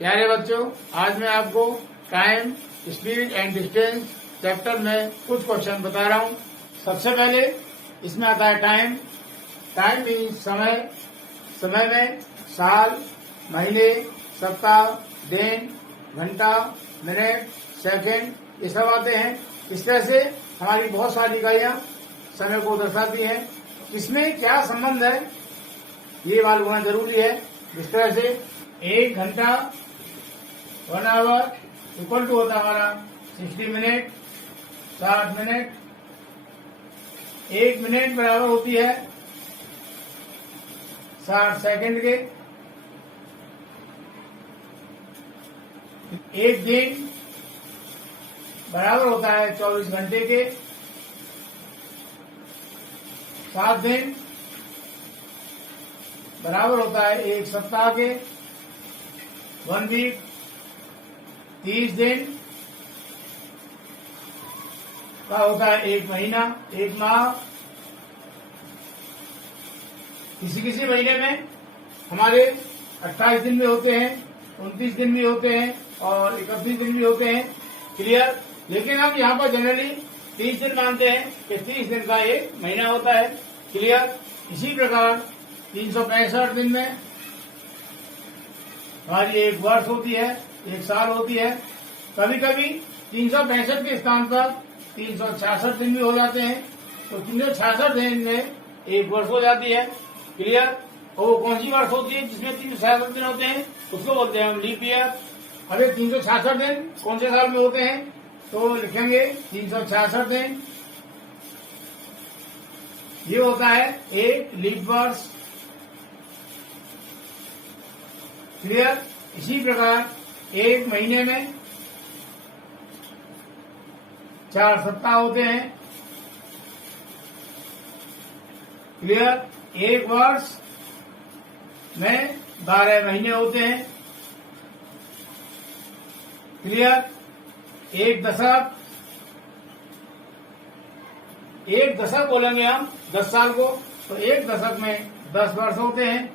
प्यारे बच्चों, आज मैं आपको time, speed and distance chapter में कुछ क्वेश्चन बता रहा हूँ। सबसे पहले इसमें आता है टाइम। टाइम मीन्स समय। समय में साल, महीने, सप्ताह, दिन, घंटा, मिनट, सेकंड, ये सब आते हैं। इस तरह से हमारी बहुत सारी इकाइयां समय को दर्शाती हैं। इसमें क्या संबंध है ये मालूम होना जरूरी है। इस तरह से 1 घंटा 1 आवर इक्वल टू होता है हमारा 60 मिनट, 60 मिनट। 1 मिनट बराबर होती है 60 सेकंड के। 1 दिन बराबर होता है 24 घंटे के। 7 दिन बराबर होता है 1 सप्ताह के। 1 वीक 30 दिन का होता है 1 महीना, 1 माह। किसी किसी महीने में हमारे 28 दिन भी होते हैं, 29 दिन भी होते हैं और 31 दिन भी होते हैं। क्लियर। लेकिन हम यहाँ पर जनरली 30 दिन मानते हैं कि 30 दिन का 1 महीना होता है। क्लियर। इसी प्रकार 365 दिन में हमारी 1 वर्ष होती है, 1 साल होती है। कभी कभी 365 के स्थान पर 366 दिन भी हो जाते हैं, तो 366 दिन में 1 वर्ष हो जाती है। क्लियर। और वो कौन सी वर्ष होती है जिसमें 366 दिन होते हैं, उसको बोलते हैं हम लीप ईयर। अब ये 366 दिन कौन से साल में होते हैं, तो लिखेंगे 366 दिन ये होता है 1 लीप वर्ष। क्लियर। इसी प्रकार 1 महीने में 4 सप्ताह होते हैं। क्लियर। 1 वर्ष में 12 महीने होते हैं। क्लियर। 1 दशक, 1 दशक बोलेंगे हम 10 साल को, तो 1 दशक में 10 वर्ष होते हैं।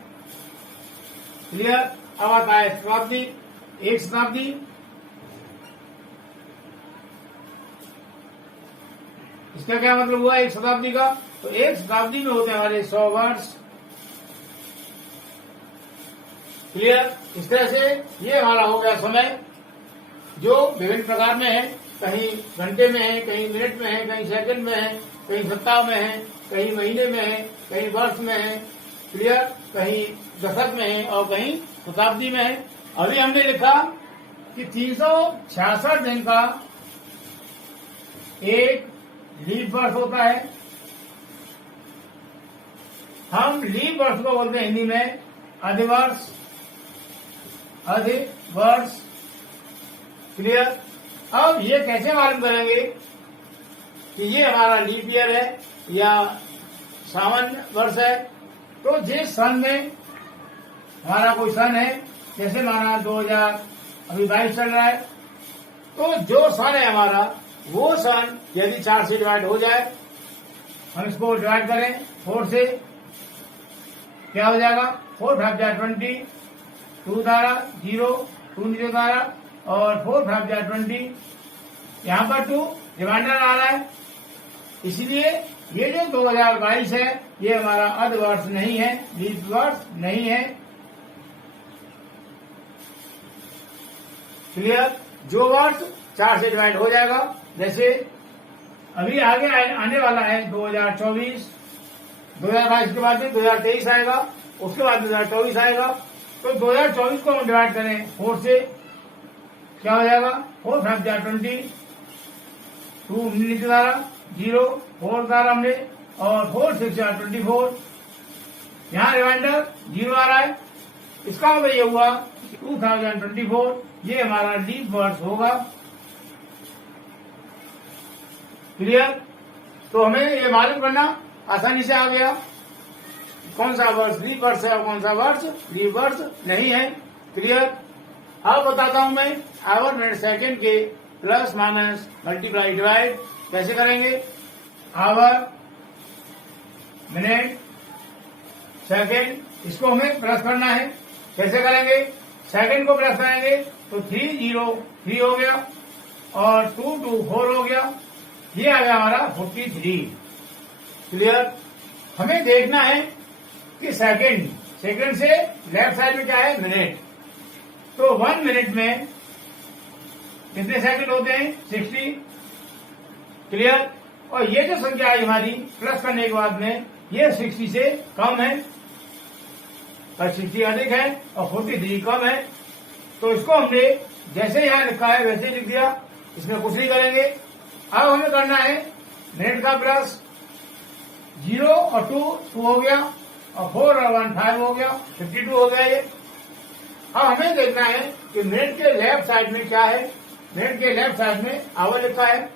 क्लियर। अब आता है शताब्दी। 1 शताब्दी इसका क्या मतलब हुआ 1 शताब्दी का, तो 1 शताब्दी में होते हैं हमारे 100 वर्ष। क्लियर। इस तरह से ये हमारा हो गया समय, जो विभिन्न प्रकार में है। कहीं घंटे में है, कहीं मिनट में है, कहीं सेकंड में है, कहीं सप्ताह में है, कहीं महीने में है, कहीं वर्ष में है। क्लियर। कहीं दशक में है और कहीं शताब्दी में है। अभी हमने लिखा कि 366 दिन का 1 लीप वर्ष होता है। हम लीप वर्ष को बोलते हैं हिंदी में अधिवर्ष, अधिवर्ष। क्लियर। अब ये कैसे मालूम करेंगे कि ये हमारा लीप ईयर है या सामान्य वर्ष है, तो जिस सन में हमारा कोई सन है, जैसे माना 2022 चल रहा है, तो जो सन है हमारा वो सन यदि 4 से डिवाइड हो जाए, हम इसको डिवाइड करें 4 से, क्या हो जाएगा 4 5 जा 20, 2 द्वारा 0, 2 नीचे द्वारा और 4 5 जा 20। यहाँ पर 2 रिमाइंडर आ रहा है, इसलिए ये जो 2022 है ये हमारा अर्ध वर्ष नहीं है, लीप वर्ष नहीं है। क्लियर। जो वर्ष 4 से डिवाइड हो जाएगा, जैसे अभी आगे आने वाला है 2024, 2022 के बाद 2023 आएगा, उसके बाद 2024 आएगा। तो 2024 को हम डिवाइड करें 4 से, क्या हो जाएगा 4 5 जा 20, 2 नीचे द्वारा 0, 4 द्वारा हमने और 4 6 जा 24। यहाँ रिमाइंडर 0 आ रहा है, इसका मतलब ये हुआ 2024 ये हमारा लीप वर्ष होगा। क्लियर। तो हमें ये मालूम करना आसानी से आ गया कौन सा वर्ष लीप वर्ष है और कौन सा वर्ष लीप वर्ष नहीं है। क्लियर। अब बताता हूं मैं आवर मिनट सेकंड के प्लस माइनस मल्टीप्लाई डिवाइड कैसे करेंगे। आवर मिनट सेकंड इसको हमें प्लस करना है, कैसे करेंगे सेकंड को प्लस करेंगे तो 3 0 3 हो गया और 2 2 4 हो गया। ये आ गया हमारा 43। क्लियर। हमें देखना है कि सेकंड से लेफ्ट साइड में क्या है, मिनट। तो 1 मिनट में कितने सेकंड होते हैं, 60। क्लियर। और ये जो संख्या है हमारी प्लस करने के बाद में, ये 60 से कम है और 60 अधिक है और 43 कम है। तो इसको हमने जैसे यहां लिखा है वैसे लिख दिया, इसमें कुछ नहीं करेंगे। अब हमें करना है मिनट का प्लस। 0 और 2 हो गया और 4 और 1 5 हो गया, 52 हो गया ये। अब हमें देखना है कि मिनट के लेफ्ट साइड में क्या है। मिनट के लेफ्ट साइड में आवर लिखा है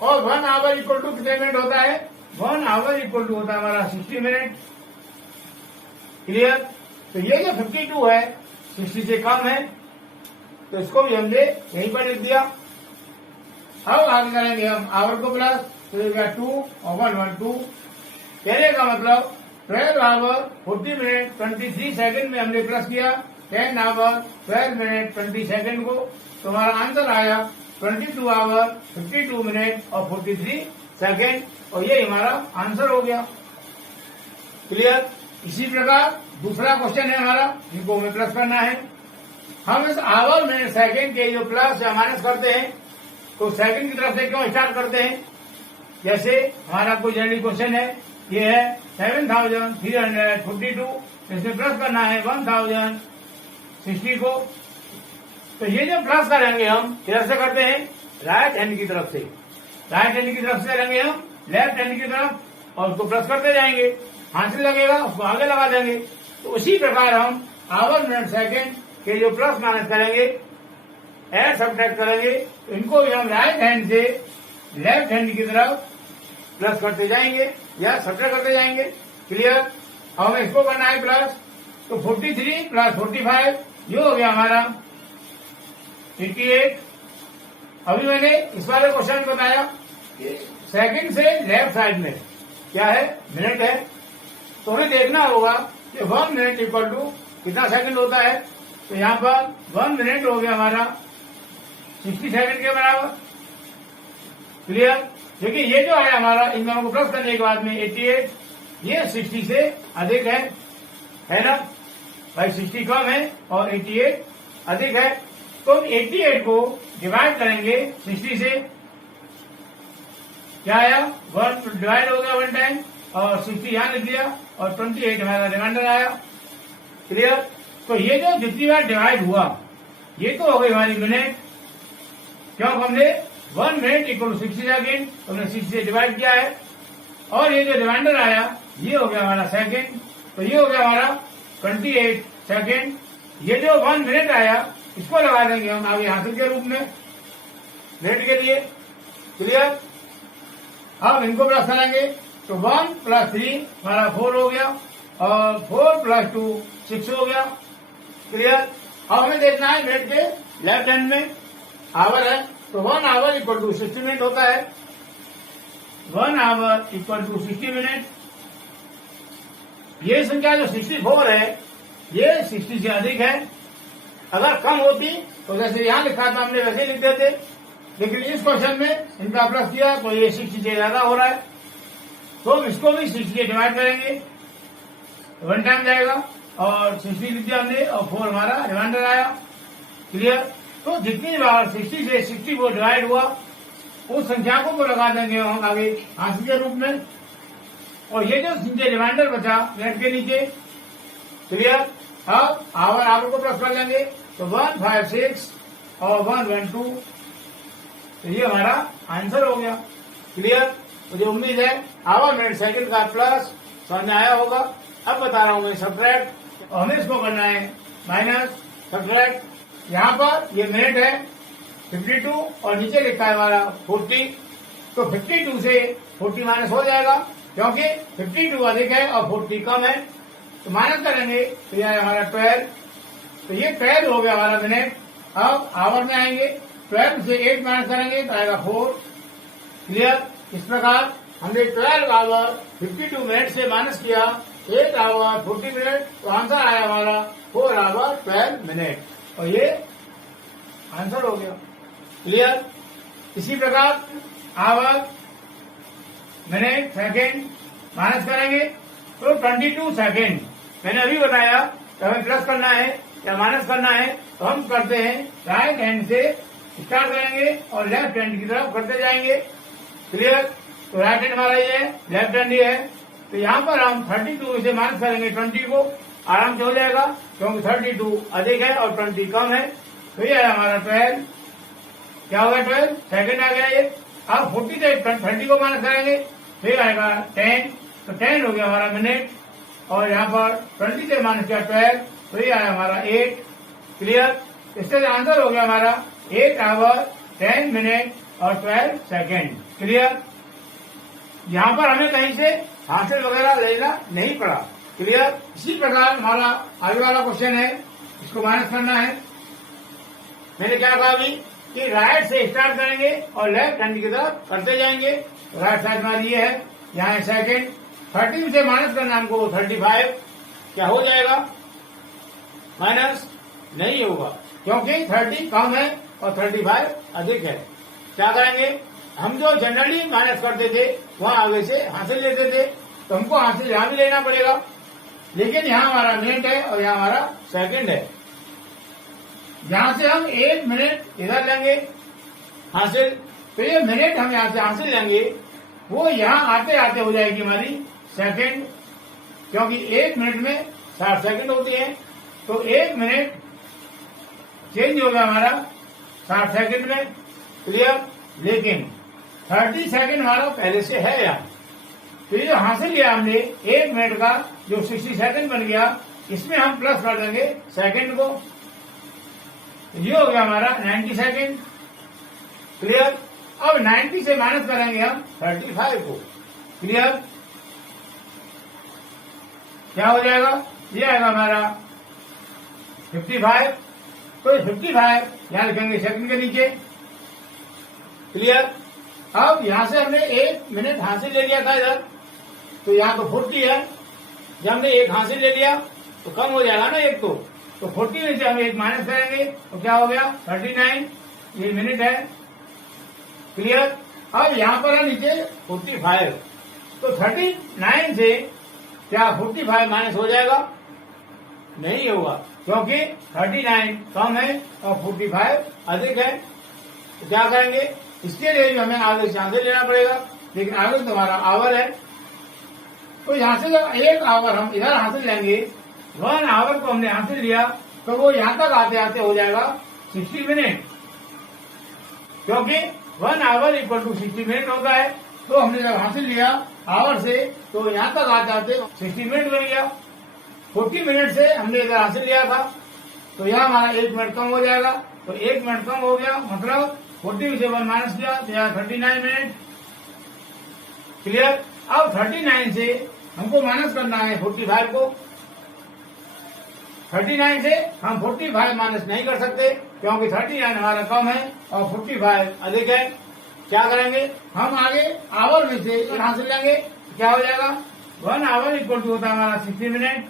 और 1 आवर इक्वल टू कितने मिनट होता है, 1 आवर इक्वल टू होता है हमारा 60 मिनट। क्लियर। तो ये जो 52 है 60 से कम है, तो इसको भी हमने यहीं पर लिख दिया। अब आगे करेंगे हम आवर को प्लस, तो ये 2 और 1 1 2। कहने का मतलब 12 आवर 40 मिनट 23 सेकंड में हमने प्लस किया 10 आवर 12 मिनट 20 सेकंड को। तो हमारा आंसर आया 22 आवर 52 मिनट और 43 सेकंड, और ये हमारा आंसर हो गया। क्लियर। इसी प्रकार दूसरा क्वेश्चन है हमारा, जिनको हमें प्लस करना है। हम इस आवर मिनट सेकंड के जो प्लस या माइनस करते हैं, तो सेकंड की तरफ से क्यों स्टार्ट करते हैं। जैसे हमारा कोई जनरल क्वेश्चन है, ये है 7342, इसमें प्लस करना है 1060 को। तो ये जो प्लस करेंगे हम किधर से करते हैं, राइट हैंड की तरफ से। राइट हैंड की तरफ से करेंगे हम लेफ्ट हैंड की तरफ, और उसको प्लस करते जाएंगे। हाथ से लगेगा उसको आगे लगा देंगे। तो उसी प्रकार हम आवर मिनट सेकंड के जो प्लस माइनस करेंगे, एड सब्ट्रैक्ट करेंगे, तो इनको भी हम राइट हैंड से लेफ्ट हैंड की तरफ प्लस करते जाएंगे या सब्ट्रैक्ट करते जाएंगे। क्लियर। अब हमें इसको करना है प्लस, तो 43 प्लस 45 ये हो गया हमारा 88। अभी मैंने इस वाले क्वेश्चन में बताया कि सेकंड से लेफ्ट साइड में क्या है, मिनट है। तो हमें देखना होगा कि 1 मिनट इक्वल टू कितना सेकंड होता है। तो यहाँ पर 1 मिनट हो गया हमारा 60 सेकंड के बराबर। क्लियर। क्योंकि ये जो है हमारा, इन दोनों को प्लस करने के बाद में 88, ये 60 से अधिक है ना भाई। 60 कम है और 88 अधिक है। तो 88 को डिवाइड करेंगे 60 से, क्या आया, 1 डिवाइड हो गया 1 टाइम और 60 यहां लिख दिया और 28 हमारा रिमाइंडर आया। क्लियर। तो ये जो जितनी बार डिवाइड हुआ, ये तो हो गई हमारी मिनट, क्यों हमने 1 मिनट इक्वल टू 60 सेकेंड, हमने 60 से डिवाइड किया है। और ये जो रिमाइंडर आया ये हो गया हमारा सेकेंड, तो ये हो गया हमारा 28 सेकेंड। ये जो 1 मिनट आया इसको लगा देंगे हम आगे हासिल के रूप में मिनट के लिए। क्लियर। अब इनको प्लस करेंगे तो 1 प्लस 3 हमारा 4 हो गया और 4 प्लस 2 6 हो गया। क्लियर। अब हमें देखना है मिनट के लेफ्ट हैंड में आवर है, तो 1 आवर इक्वल टू 60 मिनट होता है। 1 आवर इक्वल टू 60 मिनट। ये संख्या जो 64 है ये 60 से अधिक है। अगर कम होती तो जैसे यहां लिखा था हमने वैसे ही लिख देते, लेकिन इस क्वेश्चन में इनका प्लस किया तो ये 60 से ज्यादा हो रहा है, तो हम इसको भी 60 से डिवाइड करेंगे, 1 टाइम जाएगा और 60 लिख दिया हमने और 4 हमारा रिमाइंडर आया। क्लियर। तो जितनी बार 60 से 64 डिवाइड हुआ उस संख्या को लगा देंगे हम आगे हासिल के रूप में, और ये जो नीचे रिमाइंडर बचा मिनट के नीचे। क्लियर। अब आवर को प्लस कर लेंगे तो 156 और 112, तो ये हमारा आंसर हो गया। क्लियर। मुझे उम्मीद है आवर मिनट सेकंड का प्लस समझ में आया होगा। अब बता रहा हूं मैं सब्ट्रैक्ट, और हमें इसको करना है माइनस सब्ट्रैक्ट। यहाँ पर ये मिनट है 52 और नीचे लिखा है हमारा 40, तो 52 से 40 माइनस हो जाएगा क्योंकि 52 अधिक है और 40 कम है, तो माइनस करेंगे तो यह है हमारा 12, तो ये 12 हो गया हमारा मिनट। अब आवर में आएंगे, 12 से 8 माइनस करेंगे तो आएगा 4। क्लियर। इस प्रकार हमने 12 आवर 52 मिनट से माइनस किया 8 आवर 40 मिनट, तो आंसर आया हमारा 4 आवर 12 मिनट। और ये आंसर हो गया। क्लियर। इसी प्रकार आवर, मिनट, सेकेंड माइनस करेंगे तो 22 सेकेंड। मैंने अभी बताया कि हमें प्लस करना है या माइनस करना है तो हम करते हैं राइट हैंड से स्टार्ट करेंगे और लेफ्ट हैंड की तरफ करते जाएंगे। क्लियर। तो राइट हैंड हमारा ये है, लेफ्ट हैंड ये है। तो यहाँ पर हम 32 से माइनस करेंगे 20 को, आराम से हो जाएगा क्योंकि 32 अधिक है और 20 कम है। तो ये है हमारा 12। क्या होगा 12 सेकेंड आ गया ये। अब 40 से 30 को माइनस करेंगे फिर आएगा 10। तो 10 हो गया हमारा मिनट और यहाँ पर 20 से माइनस किया 12 तो ये आया हमारा 8। क्लियर। इससे आंसर हो गया हमारा 8 आवर 10 मिनट और 12 सेकेंड। क्लियर। यहाँ पर हमें कहीं से हासिल वगैरह लेना नहीं पड़ा। क्लियर। इसी प्रकार हमारा आगे वाला क्वेश्चन है, इसको माइनस करना है। मैंने क्या कहा अभी कि राइट से स्टार्ट करेंगे और लेफ्ट हैंड की तरफ करते जाएंगे। राइट साइड हमारी ये है, यहाँ है सेकेंड। 30 से माइनस करना हमको 35। क्या हो जाएगा? माइनस नहीं होगा क्योंकि 30 कम है और 35 अधिक है। क्या करेंगे? हम जो जनरली माइनस करते थे वहां आगे से हासिल लेते थे तो हमको हासिल यहां भी लेना पड़ेगा, लेकिन यहाँ हमारा मिनट है और यहाँ हमारा सेकंड है। यहां से हम 1 मिनट इधर लेंगे हासिल, तो ये मिनट हम यहाँ से हासिल लेंगे वो यहाँ आते आते हो जाएगी हमारी सेकंड, क्योंकि 1 मिनट में 60 सेकंड होती है। तो 1 मिनट चेंज होगा हमारा 60 सेकंड में। क्लियर। लेकिन 30 सेकंड हमारा पहले से है यहाँ, तो ये जो हासिल किया हमने 1 मिनट का जो 60 सेकंड बन गया, इसमें हम प्लस कर देंगे सेकंड को। ये हो गया हमारा 90 सेकंड। क्लियर। अब 90 से माइनस करेंगे हम 35 को। क्लियर। क्या हो जाएगा? ये आएगा हमारा 55। तो 55 यहां लिखेंगे सेकंड के नीचे। क्लियर। अब यहां से हमने 1 मिनट हासिल ले लिया था इधर, तो यहाँ तो 40 है। जब हमने 1 हासिल ले लिया तो कम हो जाएगा ना 1 तो 40 में से हम 1 माइनस करेंगे तो क्या हो गया? 39। ये मिनट है। क्लियर। अब यहाँ पर है नीचे 45, तो 39 से क्या 45 माइनस हो जाएगा? नहीं होगा क्योंकि 39 कम है और 45 अधिक है। तो क्या करेंगे? इसके लिए भी हमें आगे से हासिल लेना पड़ेगा, लेकिन आगे तो हमारा आवर है। तो यहाँ से जब 1 आवर हम इधर हासिल लेंगे, 1 आवर को हमने हासिल लिया तो वो यहाँ तक आते आते हो जाएगा 60 मिनट, क्योंकि 1 आवर इक्वल टू 60 मिनट होता है। तो हमने जब हासिल लिया आवर से तो यहाँ तक आते आते 60 मिनट बन गया। 40 मिनट से हमने इधर हासिल लिया था तो यहाँ हमारा 1 मिनट कम हो जाएगा। तो 1 मिनट कम हो गया, मतलब 40 में से 1 माइनस किया तो यहाँ 39 मिनट। क्लियर। अब 39 से हमको माइनस करना है 45 को। 39 से हम 45 माइनस नहीं कर सकते क्योंकि 39 हमारा कम है और 45 अधिक है। क्या करेंगे? हम आगे आवर में से हासिल लेंगे, क्या हो जाएगा? 1 आवर इक्वल टू होता है हमारा 60 मिनट।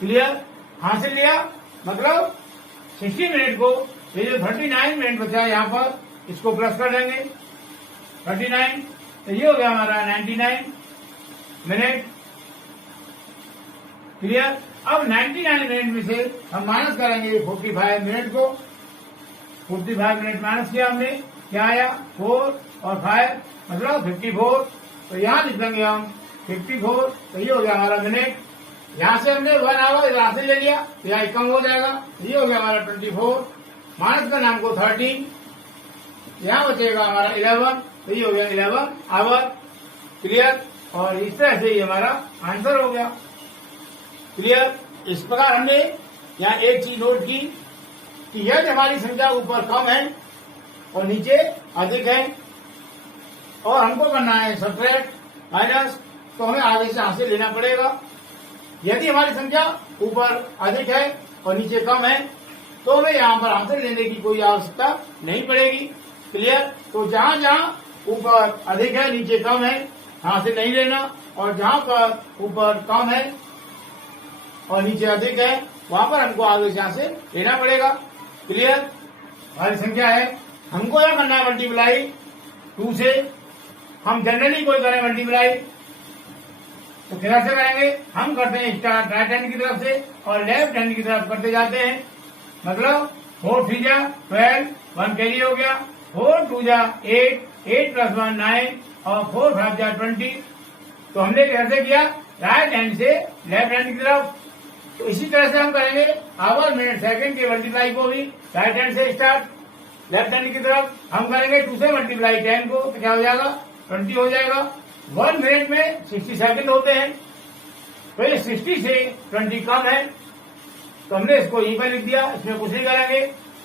क्लियर। हासिल लिया मतलब 60 मिनट को ये जो 39 मिनट बचा है यहाँ पर इसको प्लस कर देंगे 39, तो ये हो गया हमारा 99 मिनट। क्लियर। अब 99 मिनट में से हम माइनस करेंगे 45 मिनट को। 45 मिनट माइनस किया हमने, क्या आया? 4 और 5 मतलब 54। तो यहाँ लिख देंगे हम 54, तो ये हो गया हमारा मिनट। यहाँ से हमने 1 आवर यहाँ से ले लिया तो यहाँ कम हो जाएगा, ये हो गया हमारा 24। माइनस का नाम को 13, यहाँ बचेगा हमारा 11, तो ये हो गया 11 आवर। क्लियर। और इस तरह से ये हमारा आंसर हो गया। क्लियर। इस प्रकार हमने यहाँ एक चीज नोट की कि यदि हमारी संख्या ऊपर कम है और नीचे अधिक है और हमको करना है सब्ट्रैक्ट माइनस, तो हमें आगे से हासिल लेना पड़ेगा। यदि हमारी संख्या ऊपर अधिक है और नीचे कम है तो हमें यहाँ पर हासिल लेने की कोई आवश्यकता नहीं पड़ेगी। क्लियर। तो जहाँ जहाँ ऊपर अधिक है नीचे कम है हासिल नहीं लेना, और जहाँ पर ऊपर कम है और नीचे अधिक है वहां पर हमको आगे यहाँ से लेना पड़ेगा। क्लियर? हमारी संख्या है, हमको यह करना है मल्टीप्लाई 2 से। हम जनरली कोई करें मल्टीप्लाई तो किधर से करेंगे? हम करते हैं स्टार्ट राइट हैंड की तरफ से और लेफ्ट हैंड की तरफ करते जाते हैं। मतलब 4 3 जा 12, 1 कैरी हो गया, 4 2 जा 8, 8 + 1 9 और 4 5 जा 20। तो हमने कैसे किया? राइट हैंड से लेफ्ट हैंड की तरफ। तो इसी तरह से हम करेंगे आवर मिनट सेकंड के मल्टीप्लाई को भी राइट हैंड से स्टार्ट लेफ्ट हैंड की तरफ। हम करेंगे 2 से मल्टीप्लाई 10 को तो क्या हो जाएगा? 20 हो जाएगा। 1 मिनट में 60 सेकंड होते हैं, तो ये 60 से 20 कम है, तो हमने इसको यहीं पर लिख दिया, इसमें कुछ नहीं करेंगे।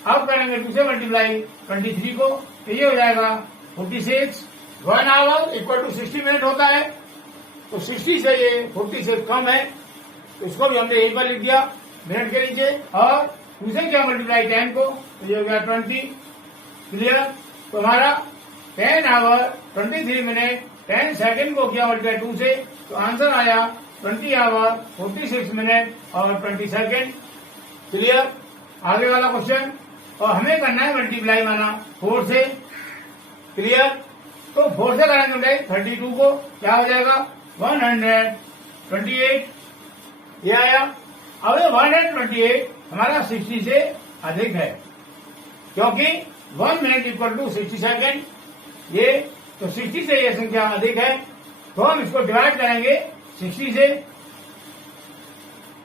अब करेंगे 2 से मल्टीप्लाई 23 को, तो ये हो जाएगा 46। 1 आवर इक्वल टू 60 मिनट होता है, तो 60 से ये 40 से कम है, तो इसको भी हमने यहीं पर लिख दिया मिनट के नीचे। और 2 से क्या मल्टीप्लाई 10 को, तो ये हो गया 20। क्लियर? तो हमारा 10 आवर 23 मिनट 10 सेकंड को किया मल्टीप्लाई 2 से, तो आंसर आया 20 आवर 46 मिनट और 20 सेकंड। क्लियर? आगे वाला क्वेश्चन, और हमें करना है मल्टीप्लाई माना 4 से। क्लियर? तो 4 से करेंगे 32 को, क्या हो जाएगा? 128 ये आया। अब ये 128 हमारा 60 से अधिक है, क्योंकि 1 मिनट इक्वल टू 60 सेकेंड, ये तो 60 से ये संख्या अधिक है, तो हम इसको डिवाइड करेंगे 60 से।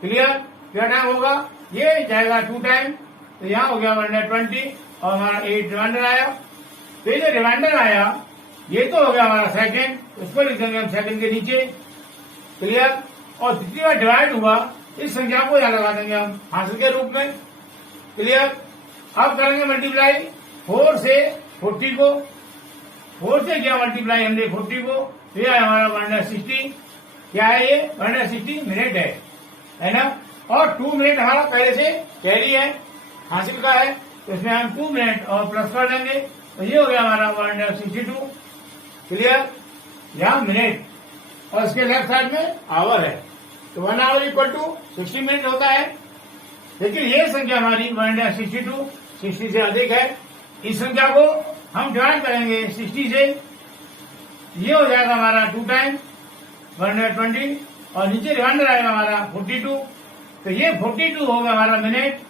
क्लियर? क्या टाइम होगा? ये जाएगा 2 टाइम, तो यहाँ हो गया 120 और हमारा 8 रिमाइंडर आया। तो ये जो रिमाइंडर आया ये तो हो गया हमारा सेकंड, उसको लिख देंगे हम सेकंड के नीचे। क्लियर? और जितनी बार डिवाइड हुआ इस संख्या को यहाँ लगा देंगे हम हासिल के रूप में। क्लियर? अब करेंगे मल्टीप्लाई 4 से 40 को। 4 से किया मल्टीप्लाई हमने 40 को, ये है हमारा 160। क्या है ये? 160 मिनट है ना? और 2 मिनट हमारा पहले से कैरी है, हासिल का है, तो इसमें हम 2 मिनट और प्लस कर देंगे, तो ये हो गया हमारा 162। क्लियर? यहाँ मिनट और इसके लेफ्ट साइड में आवर है, तो 1 आवर इक्वल टू 60 मिनट होता है। लेकिन ये संख्या हमारी 162 60 से अधिक है। इस संख्या को हम डिवाइड करेंगे 60 से, ये हो जाएगा हमारा 2 टाइम 120 और नीचे रिमाइंडर आएगा हमारा 42, तो ये 42 होगा हमारा मिनट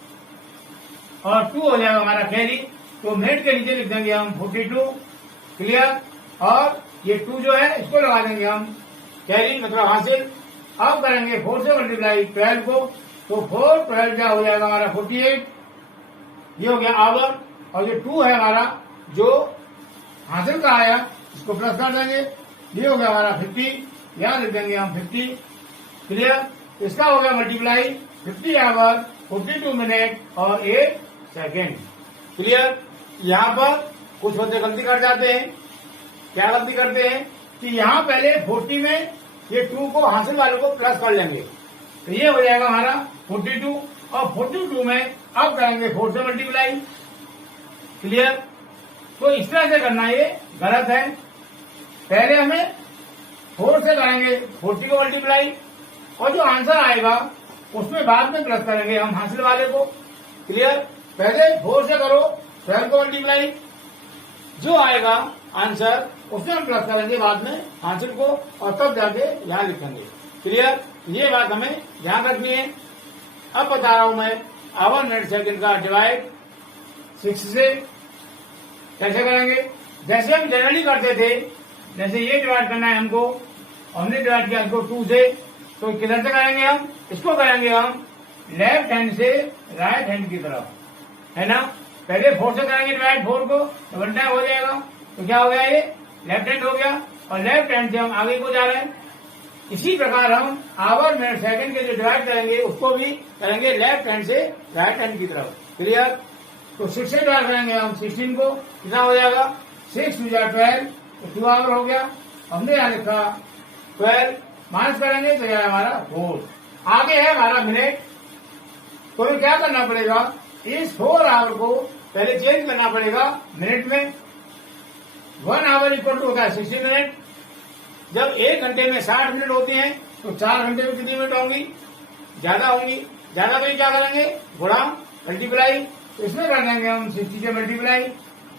और 2 हो जाएगा हमारा कैरी, तो मिनट के नीचे लिख देंगे हम 42। क्लियर? और ये 2 जो है इसको लगा देंगे हम कैरी, मतलब हासिल। अब करेंगे 4 से मल्टीप्लाई 12 को, तो 4 12 क्या हो जाएगा हमारा 48, ये हो गया आवर। और ये 2 है हमारा जो हासिल का आया, इसको प्लस कर देंगे, ये हो गया हमारा 50, यहाँ लिख देंगे हम 50। क्लियर? इसका हो गया मल्टीप्लाई 50 आवर 42 मिनट और 8 सेकेंड। क्लियर? यहाँ पर कुछ बच्चे गलती कर जाते हैं। क्या गलती करते हैं कि यहाँ पहले 40 में ये 2 को हासिल वाले को प्लस कर लेंगे, तो ये हो जाएगा हमारा 42 और 42 में अब करेंगे 4 से मल्टीप्लाई। क्लियर? तो इस तरह से करना ये गलत है। पहले हमें 4 से करेंगे 40 को मल्टीप्लाई और जो आंसर आएगा उसमें बाद में प्लस करेंगे हम हासिल वाले को। क्लियर? पहले 4 से करो 12 को मल्टीप्लाई, जो आएगा आंसर उसमें हम प्लस करेंगे बाद में हासिल को और तब जाके यहाँ लिखेंगे। क्लियर? ये बात हमें ध्यान रखनी है। अब बता रहा हूं मैं आवर मिनट सेकंड का डिवाइड 6 से कैसे करेंगे। जैसे हम जनरली करते थे, जैसे ये डिवाइड करना है हमको, हमने डिवाइड किया इसको 2 से, तो किधर से करेंगे हम? इसको करेंगे हम लेफ्ट हैंड से राइट हैंड की तरफ, है ना? पहले 4 से करेंगे डिवाइड 4 को, तो 1 टाइम हो जाएगा, तो क्या हो गया? ये लेफ्ट हैंड हो गया और लेफ्ट हैंड से हम आगे को जा रहे हैं। इसी प्रकार हम आवर मिनट सेकंड के जो डिवाइड करेंगे उसको भी करेंगे लेफ्ट हैंड से राइट हैंड की तरफ। क्लियर? तो 6 से डिवाइड करेंगे हम 16 को, कितना हो जाएगा? 6 2 12, तो 2 आवर हो गया। हमने यहाँ लिखा 12 माइनस करेंगे तो यह हमारा 4। आगे है हमारा मिनट, तो क्या करना पड़ेगा? इस 4 आवर को पहले चेंज करना पड़ेगा मिनट में। 1 आवर इक्वल टू होता है 60 मिनट। जब 1 घंटे में 60 मिनट होते हैं तो 4 घंटे में कितनी मिनट होंगी? ज्यादा होंगी, ज्यादा तो क्या करेंगे, गुणा मल्टीप्लाई, तो इसमें कर देंगे हम 60 से मल्टीप्लाई,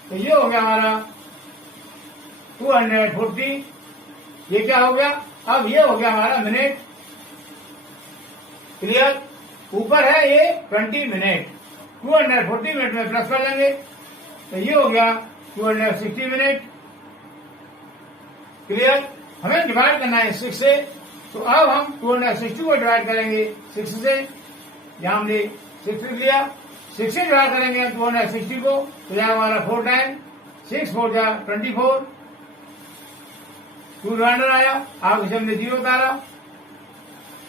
तो ये हो गया हमारा 240। ये क्या हो गया, अब ये हो गया हमारा मिनट। क्लियर, ऊपर है ये 20 मिनट, 240 मिनट में प्लस कर देंगे, तो ये हो गया 260 मिनट। क्लियर, हमें डिवाइड करना है 6 से, तो अब हम 260 को डिवाइड करेंगे 6 से। यहां हमने 6 लिख लिया, 6 से डिवाइड करेंगे 260 को, तो यहां हमारा 4 टाइम 6 4 जा 24, 2 रिमाइंडर आया, आप इसे हमने 0 उतारा,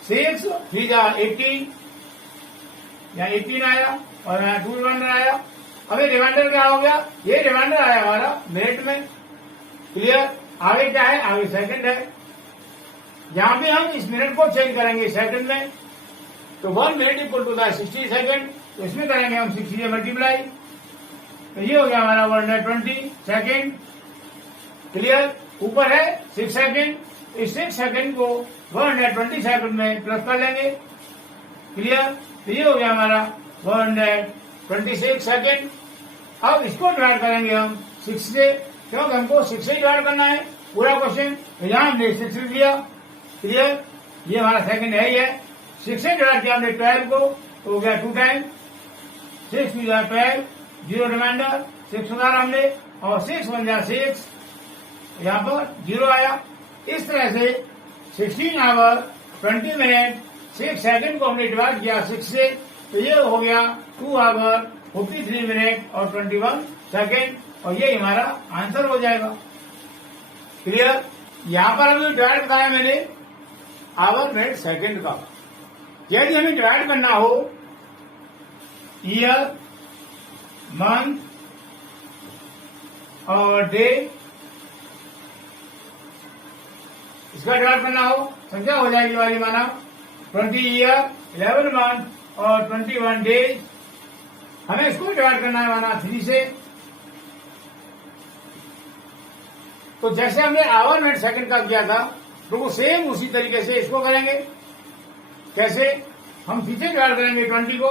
6 3 जा 18, यहाँ 18 आया और यहाँ 2 रिमाइंडर आया। अब ये रिमाइंडर क्या हो गया, ये रिमाइंडर आया हमारा मिनट में। क्लियर, आगे क्या है, आगे सेकंड है, यहां भी हम इस मिनट को चेंज करेंगे सेकंड में, तो 1 मिनट इक्वल टू 60 सेकंड, तो इसमें करेंगे हम 60 से मल्टीप्लाई, तो ये हो गया हमारा 120 सेकंड। क्लियर, ऊपर है 6 सेकंड, इस 6 सेकंड को 120 सेकंड में प्लस कर लेंगे। क्लियर, तो ये हो गया हमारा 126 सेकंड। अब इसको डिवाइड करेंगे हम 6 से, क्योंकि हमको 6 से डिवाइड करना है पूरा क्वेश्चन, तो यहां हमने 6 लिख दिया। क्लियर, ये हमारा सेकंड है ही है, 6 से डिवाइड किया हमने 12 को, तो हो गया 2 टाइम 6 2 12, 0 रिमाइंडर, 6 उतारा हमने, और 6 1 जा 6, यहाँ पर 0 आया। इस तरह से 16 आवर 20 मिनट 6 सेकंड को हमने डिवाइड किया 6 से, तो ये हो गया 2 आवर 53 मिनट और 21 सेकंड, और ये हमारा आंसर हो जाएगा। क्लियर, यहां पर हमें डिवाइड बताया मैंने आवर मिनट सेकंड का। यदि हमें डिवाइड करना हो ईयर मंथ और डे, इसका डिवाइड करना हो, संख्या हो जाएगी वाली माना 20 ईयर 11 मंथ और 21 डेज। हमें इसको डिवाइड करना है माना 3 से, तो जैसे हमने आवर मिनट सेकंड का किया था, तो वो सेम उसी तरीके से इसको करेंगे। कैसे, हम 3 से डिवाइड करेंगे 20 को,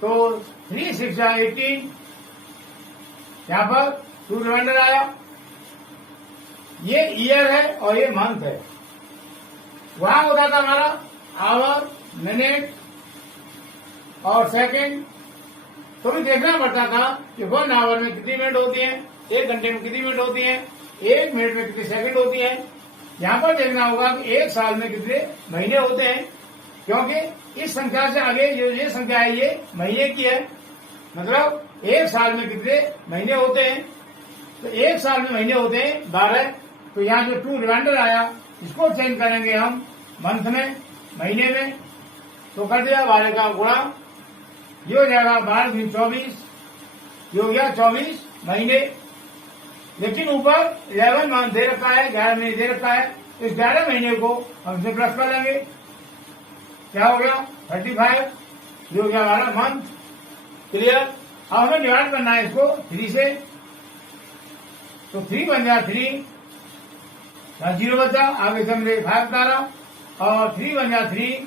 तो 3 6 जा 18, यहां पर 2 रिमाइंडर आया, ये ईयर है और ये मंथ है। वहां होता था हमारा आवर मिनट और सेकंड, तो भी देखना पड़ता था कि 1 आवर में कितनी मिनट होती है, 1 घंटे में कितनी मिनट होती है, 1 मिनट में कितनी सेकंड होती है। यहां पर देखना होगा कि 1 साल में कितने महीने होते हैं, क्योंकि इस संख्या से आगे जो ये संख्या है ये महीने की है, मतलब 1 साल में कितने महीने होते हैं, तो 1 साल में महीने होते हैं 12। तो यहाँ जो 2 रिमाइंडर आया, इसको चेंज करेंगे हम मंथ में, महीने में, तो कर दिया 12 का गुणा, ये हो जाएगा 12 दिन 24, ये हो गया 24 महीने। लेकिन ऊपर 11 मंथ दे रखा है, 11 महीने दे रखा है, इस 11 महीने को हम इसे प्लस कर लेंगे, क्या हो गया 35, ये हो गया हमारा मंथ। क्लियर, अब हमें डिवाइड करना है इसको 3 से, तो 3 बन गया 3, 0 बचा, आगे से हमने 5 उतारा, और 3 बन गया 3,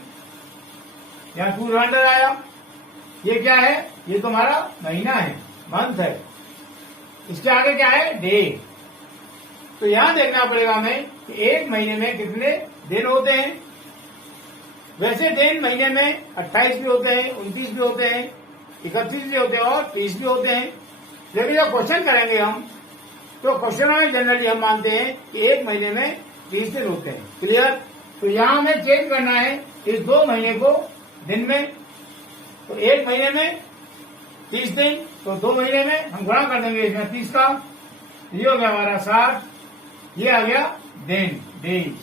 यहाँ 2 रिमाइंडर आया। ये क्या है, ये तो हमारा महीना है, मंथ है। इसके आगे क्या है, डे। तो यहां देखना पड़ेगा हमें कि 1 महीने में कितने दिन होते हैं। वैसे दिन महीने में 28 भी होते हैं, 29 भी होते हैं, 31 भी होते हैं और 30 भी होते हैं। लेकिन जब क्वेश्चन करेंगे हम, तो क्वेश्चन में जनरली हम मानते हैं कि 1 महीने में 30 दिन होते हैं। क्लियर, तो यहां हमें चेंज करना है इस 2 महीने को दिन में, तो 1 महीने में 30 दिन, तो 2 महीने में हम गुणा कर देंगे इसमें 30 का, ये हो गया हमारा 60, ये आ गया दिन, डेज।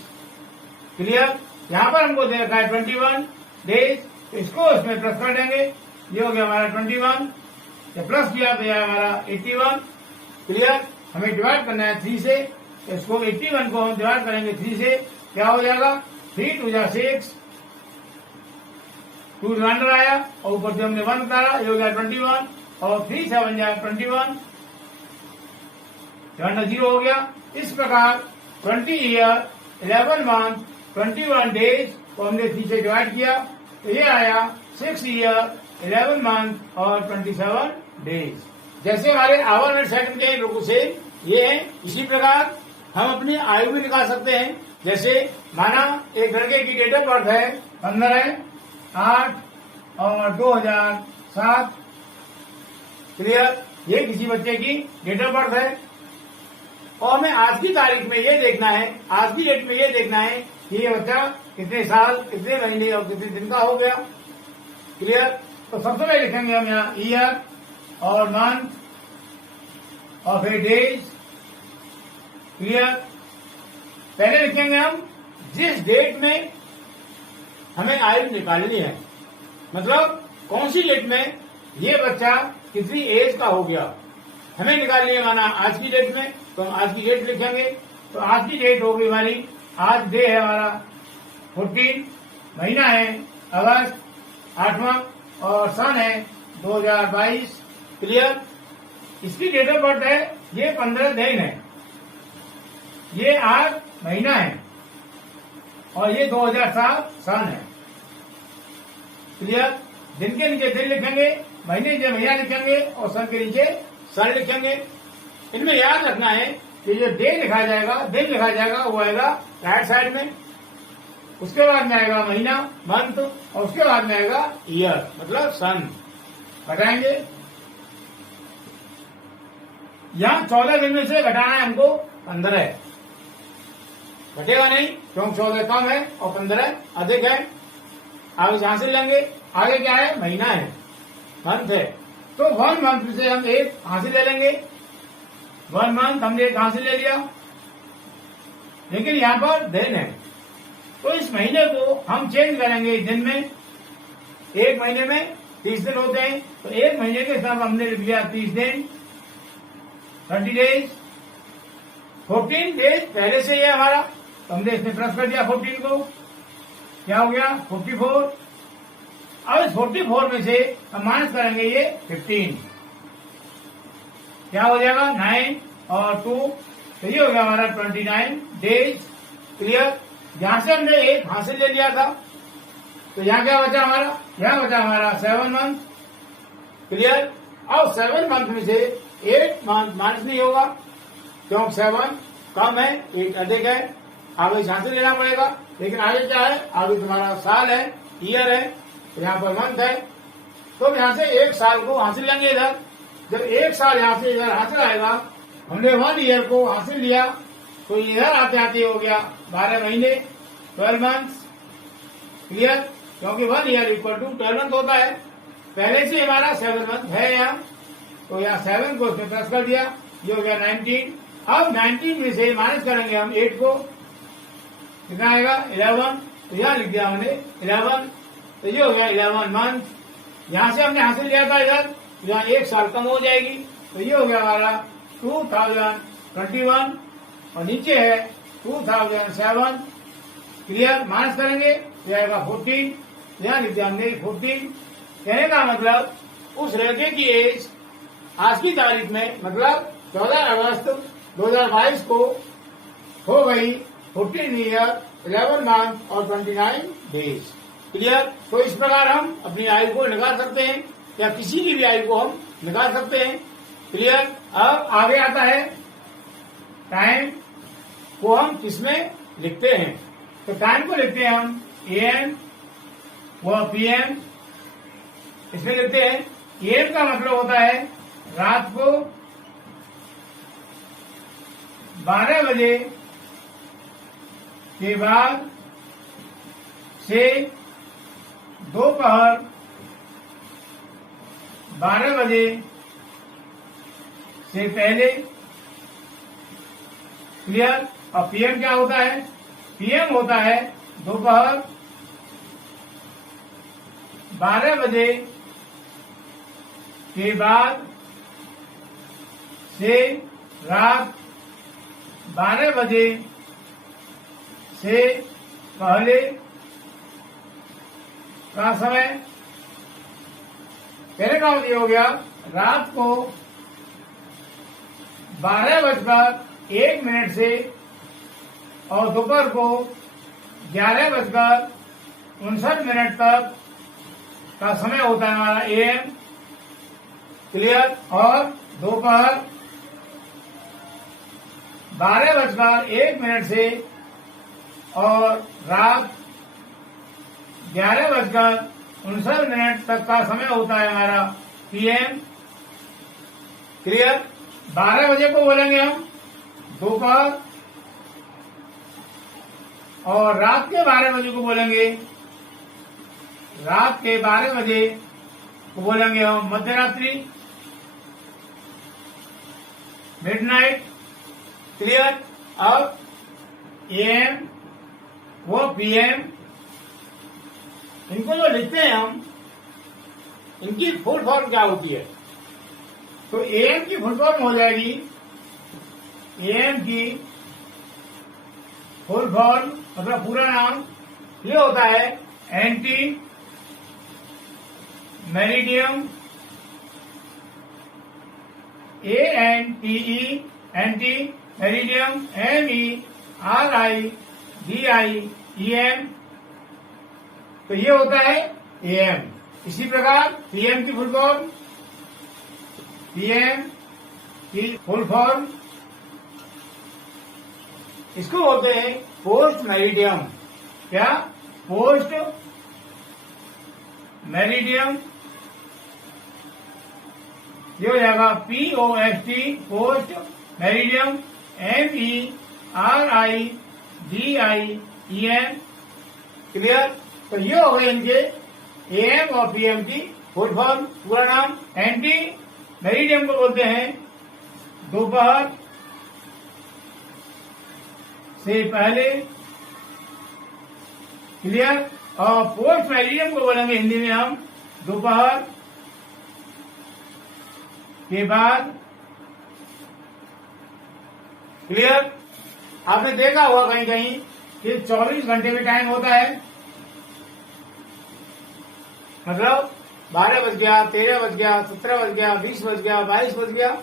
क्लियर, यहां पर हमको दे रखा है 21 डेज, तो इसको इसमें प्लस कर देंगे, ये हो गया हमारा 21, या प्लस किया तो यह हमारा 81। क्लियर, हमें डिवाइड करना है 3 से, तो इसको 81 को हम डिवाइड करेंगे 3 से, क्या हो जाएगा 3 2 जा 6, 2 रिमाइंडर आया, और ऊपर से हमने 1 उतारा, ये हो गया 21, और 3 7 जा 21, रिमाइंडर 0 हो गया। इस प्रकार 20 ईयर 11 मंथ 21 डेज को हमने 3 से डिवाइड किया, तो ये आया 6 ईयर 11 मंथ और 27 डेज। जैसे हमारे आवर मिनट सेकंड के लोगों से ये है, इसी प्रकार हम अपनी आयु भी निकाल सकते हैं। जैसे माना एक लड़के की डेट ऑफ बर्थ है 15/8 और 2007, क्लियर, ये किसी बच्चे की डेट ऑफ बर्थ है और हमें आज की तारीख में ये देखना है, आज की डेट में ये देखना है कि ये बच्चा कितने साल, कितने महीने और कितने दिन का हो गया, क्लियर। तो सबसे पहले लिखेंगे हम यहाँ ईयर और मंथ और फिर डेज, क्लियर। पहले लिखेंगे हम जिस डेट में हमें आयु निकालनी है, मतलब कौन सी डेट में ये बच्चा कितनी एज का हो गया हमें निकालनी है। माना आज की डेट में, तो हम आज की डेट लिखेंगे। तो आज की डेट होगी हमारी, आज डे है हमारा 14, महीना है अगस्त 8वां और सन है 2022, क्लियर। इसकी डेट ऑफ बर्थ है, ये 15 दिन है, ये 8 महीना है और ये 2007 सन है, क्लियर। दिन के नीचे दिन लिखेंगे, महीने नीचे महीना लिखेंगे और सन के नीचे सन लिखेंगे। इनमें याद रखना है कि जो डे लिखा जाएगा, दिन लिखा जाएगा, वो आएगा राइट साइड में, उसके बाद में आएगा महीना मंथ और उसके बाद में आएगा ईयर मतलब सन। घटाएंगे, यहां 14 दिन में से घटाना है हमको 15, घटेगा नहीं क्योंकि 14 कम है और 15 अधिक है। आगे यहां से लेंगे, आगे क्या है, महीना है, मंथ है, तो 1 मंथ से हम एक हासिल ले लेंगे। 1 मंथ हमने एक हासिल ले लिया, लेकिन यहाँ पर दिन है, तो इस महीने को हम चेंज करेंगे दिन में। एक महीने में 30 दिन होते हैं, तो एक महीने के हिसाब हमने लिख लिया 30 दिन, 30 डेज। 14 डेज पहले से ये हमारा, तो हमने इसमें प्लस कर दिया 14 को, क्या हो गया 44। अब इस 44 में से हम माइनस करेंगे ये 15, क्या हो जाएगा 9 और 2, तो ये हो गया हमारा 29 डेज, क्लियर। यहां से हमने एक हासिल ले लिया था, तो यहाँ क्या बचा हमारा, यहाँ बचा हमारा 7 मंथ, क्लियर। अब 7 मंथ में से 8 मंथ माइनस नहीं होगा क्योंकि 7 कम है, 8 अधिक है, आगे यहां से लेना पड़ेगा। लेकिन आगे क्या है, आगे तुम्हारा साल है, ईयर है, तो यहाँ पर मंथ है, तो यहां से एक साल को हासिल लेंगे इधर। जब एक साल यहां से इधर हासिल आएगा, हमने 1 ईयर को हासिल लिया, तो इधर आते आते हो गया 12 महीने 12 मंथ्स, क्लियर, क्योंकि 1 ईयर इक्वल टू 12 मंथ होता है। पहले से हमारा 7 मंथ है यहाँ, तो यहाँ 7 को इसमें प्लस कर दिया, ये हो गया 19। अब 19 में से माइनस करेंगे हम 8 को, कितना आएगा 11, तो यहाँ लिख दिया हमने 11, तो ये हो गया 11 मंथ। यहां से हमने हासिल लिया था इधर, यहाँ एक साल कम हो जाएगी, तो ये हो गया हमारा 2021 और नीचे है 2007, क्लियर। माइनस करेंगे तो आएगा 14, यहाँ लिख दिया हमने 14। कहने का मतलब उस लड़के की एज आज की तारीख में मतलब 14 अगस्त 2022 को हो गई 14 ईयर 11 मंथ और 29 डेज, क्लियर। तो इस प्रकार हम अपनी आयु को निकाल सकते हैं या किसी की भी आयु को हम निकाल सकते हैं, क्लियर। अब आगे आता है टाइम को हम किसमें लिखते हैं, तो टाइम को लिखते हैं हम AM व PM, इसमें लिखते हैं। AM का मतलब होता है रात को 12 बजे के बाद से दोपहर 12 बजे से पहले, क्लियर। और PM क्या होता है, PM होता है दोपहर 12 बजे के बाद से रात 12 बजे से पहले का समय। पहले का ये हो गया रात को 12:01 से और दोपहर को 11:59 तक का समय होता है हमारा AM, क्लियर। और दोपहर 12:01 से और रात 11:59 तक का समय होता है हमारा PM, क्लियर। 12 बजे को बोलेंगे हम दोपहर, और रात के 12 बजे को बोलेंगे, रात के 12 बजे को बोलेंगे हम मध्यरात्रि, मिडनाइट, क्लियर। अब AM वो PM, इनको जो लिखते हैं हम, इनकी फुल फॉर्म क्या होती है? तो AM की फुल फॉर्म हो जाएगी, AM की फुल फॉर्म मतलब पूरा नाम ये होता है anti meridiem, ANTE, anti meridiem, MERIDIEM, तो ये होता है AM। इसी प्रकार PM की फुल फॉर्म, PM की फुल फॉर्म इसको बोलते हैं पोस्ट मेरिडियम। क्या? पोस्ट मेरिडियम, ये हो जाएगा POST, post meridiem, MERIDIEM, clear. तो ये हो गए इनके AM और PM की फुल फॉर्म। पूरा नाम एंटी मेरिडियम को बोलते हैं दोपहर से पहले, क्लियर। और पोस्ट मेरिडियम को बोलेंगे हिंदी में हम दोपहर के बाद, क्लियर। आपने देखा होगा कहीं कहीं कि 24 घंटे में टाइम होता है, मतलब 12 बज गया, 13 बज गया, 17 बज गया, 20 बज गया, 22 बज गया।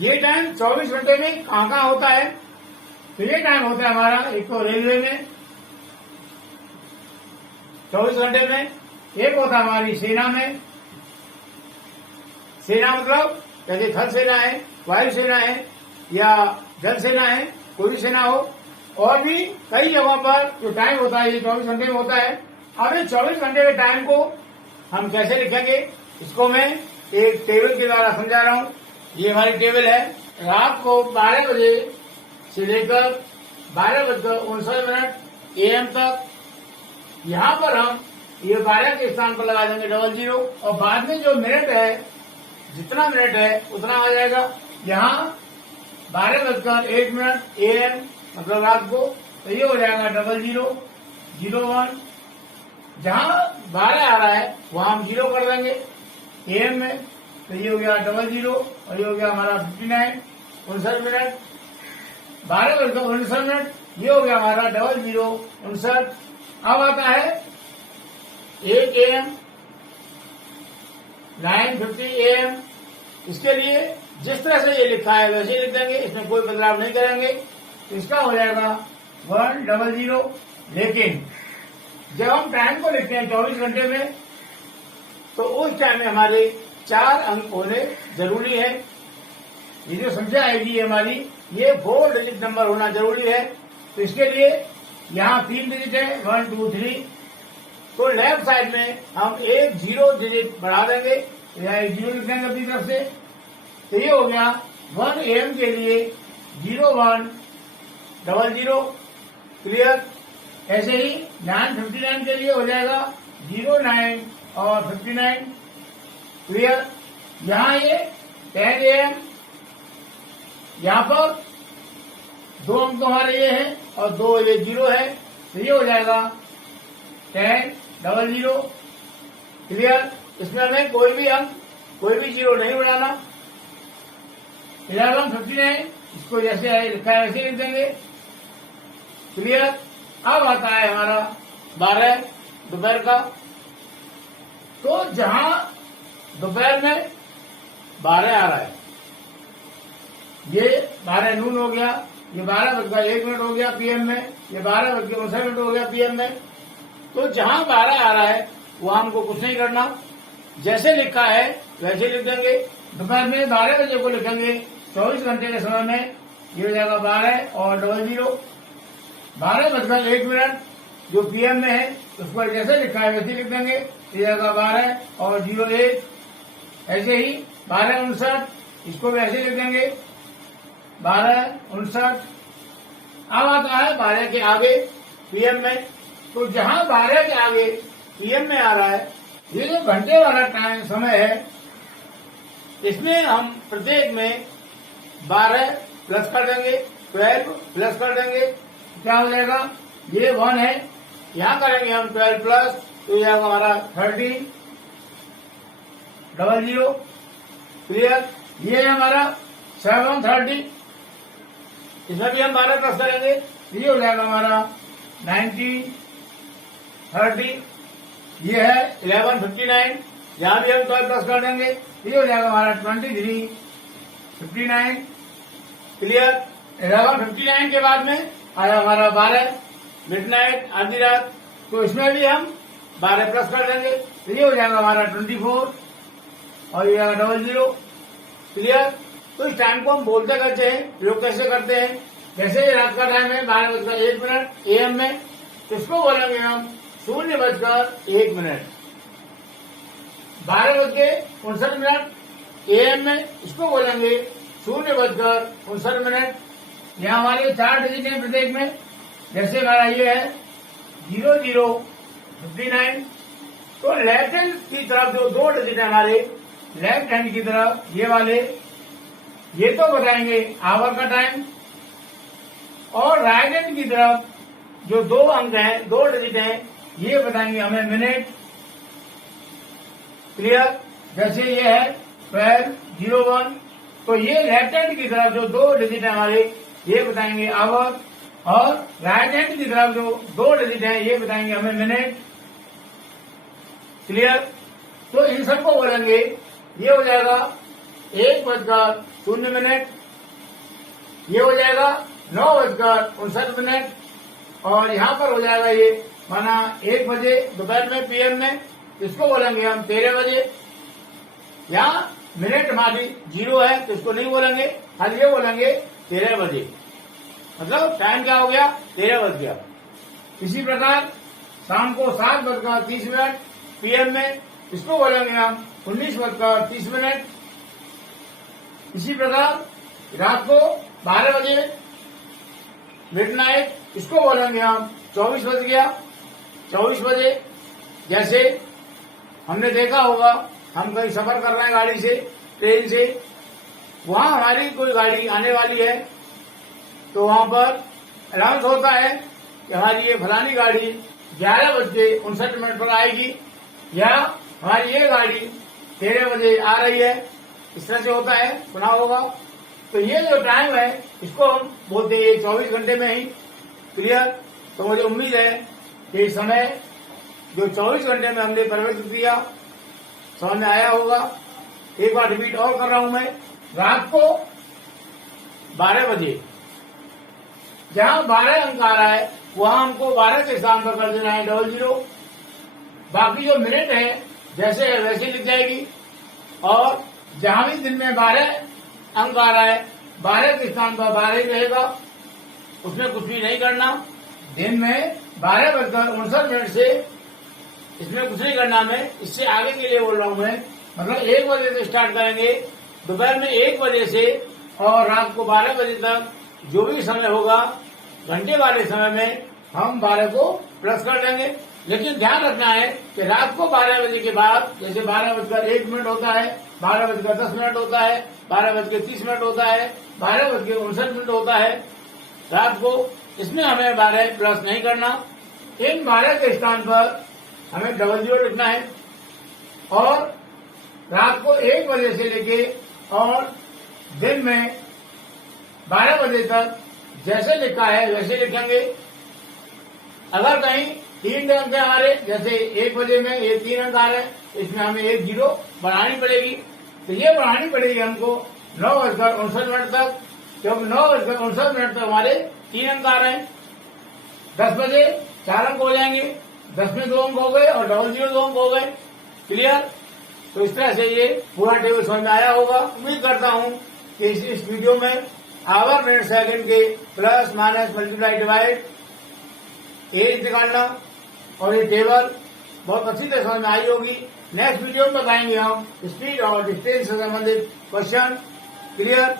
ये टाइम 24 घंटे में कहाँ कहाँ होता है? तो ये टाइम होता है हमारा एक तो रेलवे में 24 घंटे में, एक होता है हमारी सेना में। सेना मतलब जैसे थल सेना है, वायु सेना है या जल सेना है, कोई भी सेना हो। और भी कई जगहों पर जो टाइम होता है ये 24 घंटे में होता है। अब ये 24 घंटे के टाइम को हम कैसे लिखेंगे, इसको मैं एक टेबल के द्वारा समझा रहा हूँ। ये हमारी टेबल है। रात को 12 बजे से लेकर 12:59 AM तक, यहाँ पर हम ये 12 के स्थान पर लगा देंगे 00, और बाद में जो मिनट है, जितना मिनट है उतना आ जाएगा। यहाँ 12:01 AM मतलब रात को, तो ये हो जाएगा 0001। जहाँ 12 आ रहा है वहां हम 0 कर देंगे AM में, तो ये हो गया 00, और ये हो गया हमारा 59 मिनट। 12:59 ये हो गया हमारा 00:59। अब आता है 1 AM, 9:50 AM। इसके लिए जिस तरह से ये लिखा है वैसे ही लिख देंगे, इसमें कोई बदलाव नहीं करेंगे। तो इसका हो जाएगा 100। लेकिन जब हम टाइम को लिखते हैं 24 घंटे में, तो उस टाइम में हमारे 4 अंक होने जरूरी है। ये जो संख्या आएगी हमारी, ये 4 डिजिट नंबर होना जरूरी है। तो इसके लिए यहाँ 3 डिजिट है, 1 2 3। तो लेफ्ट साइड में हम एक 0 डिजिट बढ़ा देंगे, यहाँ एक 0 लिख देंगे अपनी तरफ से। तो ये हो गया 1 AM के लिए 0100, क्लियर। ऐसे ही 9:59 के लिए हो जाएगा 09 और 59, क्लियर। यहाँ ये 10 AM, यहाँ पर 2 अंक तो हमारे ये हैं और 2 ये 0 है, तो ये हो जाएगा 10:00, क्लियर। इसमें हमें कोई भी अंक, कोई भी 0 नहीं बढ़ाना। 11:59 इसको जैसे है लिखा है वैसे लिख देंगे, क्लियर। अब आता है हमारा 12 दोपहर का। तो जहां दोपहर में 12 आ रहा है, ये 12 नून हो गया, ये 12:01 हो गया PM में, ये 12:59 हो गया PM में। तो जहां 12 आ रहा है वहां हमको कुछ नहीं करना, जैसे लिखा है वैसे लिख देंगे। दोपहर में 12 बजे को लिखेंगे 24 घंटे के समय में, ये हो जाएगा 12 और 00 12:01 जो पीएम में है उसको जैसे लिखा है वैसे लिख देंगे, ये जाएगा 12 और 01। ऐसे ही 12:59 इसको भी ऐसे लिख देंगे 12:59। अब आता है 12 के आगे पीएम में, तो जहां 12 के आगे पीएम में आ रहा है, ये जो घंटे वाला टाइम समय है, इसमें हम प्रत्येक में 12 प्लस कर देंगे, 12 प्लस कर देंगे, क्या हो जाएगा, ये 1 है, यहां करेंगे हम 12 प्लस, तो यह हमारा 13 00 क्लियर। ये है हमारा 730, इसमें भी हम 12 प्लस करेंगे, ये हो जाएगा हमारा 1930। ये है 1159, यहां भी हम 12 प्लस कर देंगे, ये हो जाएगा हमारा 2359 क्लियर। 1159 के बाद में आया हमारा 12 मिडनाइट आधी रात, तो इसमें भी हम 12 प्लस कर देंगे, तो ये हो जाएगा हमारा 24 और ये 00 क्लियर। तो इस टाइम को हम बोलते करते हैं, लोग कैसे करते हैं, जैसे रात का टाइम है 12:01 एएम में, तो इसको बोलेंगे हम 0:01 12:59 एएम में, इसको बोलेंगे 0:59। यहाँ हमारे 4 डिजिट हैं प्रत्येक में, जैसे हमारा ये है 0059, तो लेफ्ट हैंड की तरफ जो 2 डिजिट है हमारे लेफ्ट हैंड की तरफ, ये वाले, ये तो बताएंगे आवर का टाइम, और राइट हैंड की तरफ जो 2 अंक हैं, 2 डिजिट हैं, ये बताएंगे हमें मिनट क्लियर। जैसे ये है 12:01, तो ये लेफ्ट हैंड की तरफ जो 2 डिजिट है हमारे, ये बताएंगे आवर, और राइट हैंड की तरफ जो 2 डिजिट है, ये बताएंगे हमें मिनट क्लियर। तो इन सबको बोलेंगे, ये हो जाएगा 1:0, ये हो जाएगा 9:59, और यहाँ पर हो जाएगा ये माना 1 बजे दोपहर में पीएम में, इसको बोलेंगे हम 13 बजे। यहाँ मिनट हमारी 0 है तो इसको नहीं बोलेंगे, खाली ये बोलेंगे 13 बजे, मतलब टाइम क्या हो गया, 13 बज गया। इसी प्रकार शाम को 7:30 पीएम में, इसको बोलेंगे हम 19:30। इसी प्रकार रात को 12 बजे मिडनाइट, इसको बोलेंगे हम 24 बज गया, 24 बजे। जैसे हमने देखा होगा, हम कहीं सफर कर रहे हैं गाड़ी से, ट्रेन से, वहां हमारी कोई गाड़ी आने वाली है, तो वहां पर अनाउंस होता है कि हमारी ये फलानी गाड़ी 11:59 पर आएगी, या हमारी ये गाड़ी 13 बजे आ रही है, इस तरह से होता है, सुना होगा। तो ये जो टाइम है, इसको हम बोलते हैं 24 घंटे में ही क्लियर। तो मुझे उम्मीद है कि इस समय जो 24 घंटे में हमने परिवर्तित किया, समझ में आया होगा। एक बार रिपीट और कर रहा हूं मैं, रात को 12 बजे जहां 12 अंक आ रहा है, वहां हमको 12 के स्थान पर कर देना है 00। बाकी जो मिनट है जैसे है वैसे लिख जाएगी, और जहां भी दिन में 12 अंक आ रहा है, 12 के स्थान पर 12 ही रहेगा, उसमें कुछ भी नहीं करना। दिन में 12:59 से इसमें कुछ नहीं करना। मैं इससे आगे के लिए बोल रहा हूं मैं, मतलब 1 बजे से स्टार्ट करेंगे, दोपहर में 1 बजे से और रात को 12 बजे तक जो भी समय होगा, घंटे वाले समय में हम 12 को प्लस कर देंगे। लेकिन ध्यान रखना है कि रात को 12 बजे के बाद, जैसे 12:01 होता है, 12:10 होता है, 12:30 होता है, 12:59 होता है रात को, इसमें हमें 12 प्लस नहीं करना। इन 12 के स्थान पर हमें 00 लिखना है, और रात को 1 बजे से लेके और दिन में 12 बजे तक जैसे लिखा है वैसे लिखेंगे। अगर कहीं 3 अंक है हमारे, जैसे 1 बजे में ये 3 अंक आ रहे हैं, इसमें हमें 1 0 बढ़ानी पड़ेगी, तो ये बढ़ानी पड़ेगी हमको 9:59 तक, क्योंकि 9:59 तक हमारे 3 अंक आ रहे हैं। 10 बजे 4 अंक हो जाएंगे, 10 में 2 अंक हो गए और 00 2 अंक हो गए। क्लियर? तो इस तरह से ये पूरा टेबल समझ में आया होगा। उम्मीद करता हूं कि इस वीडियो में आवर, मिनट, सेकंड के plus minus multiply divide age निकालना और ये टेबल बहुत अच्छी तरह समझ में आई होगी। नेक्स्ट वीडियो में बताएंगे हम स्पीड और डिस्टेंस से संबंधित क्वेश्चन। क्लियर?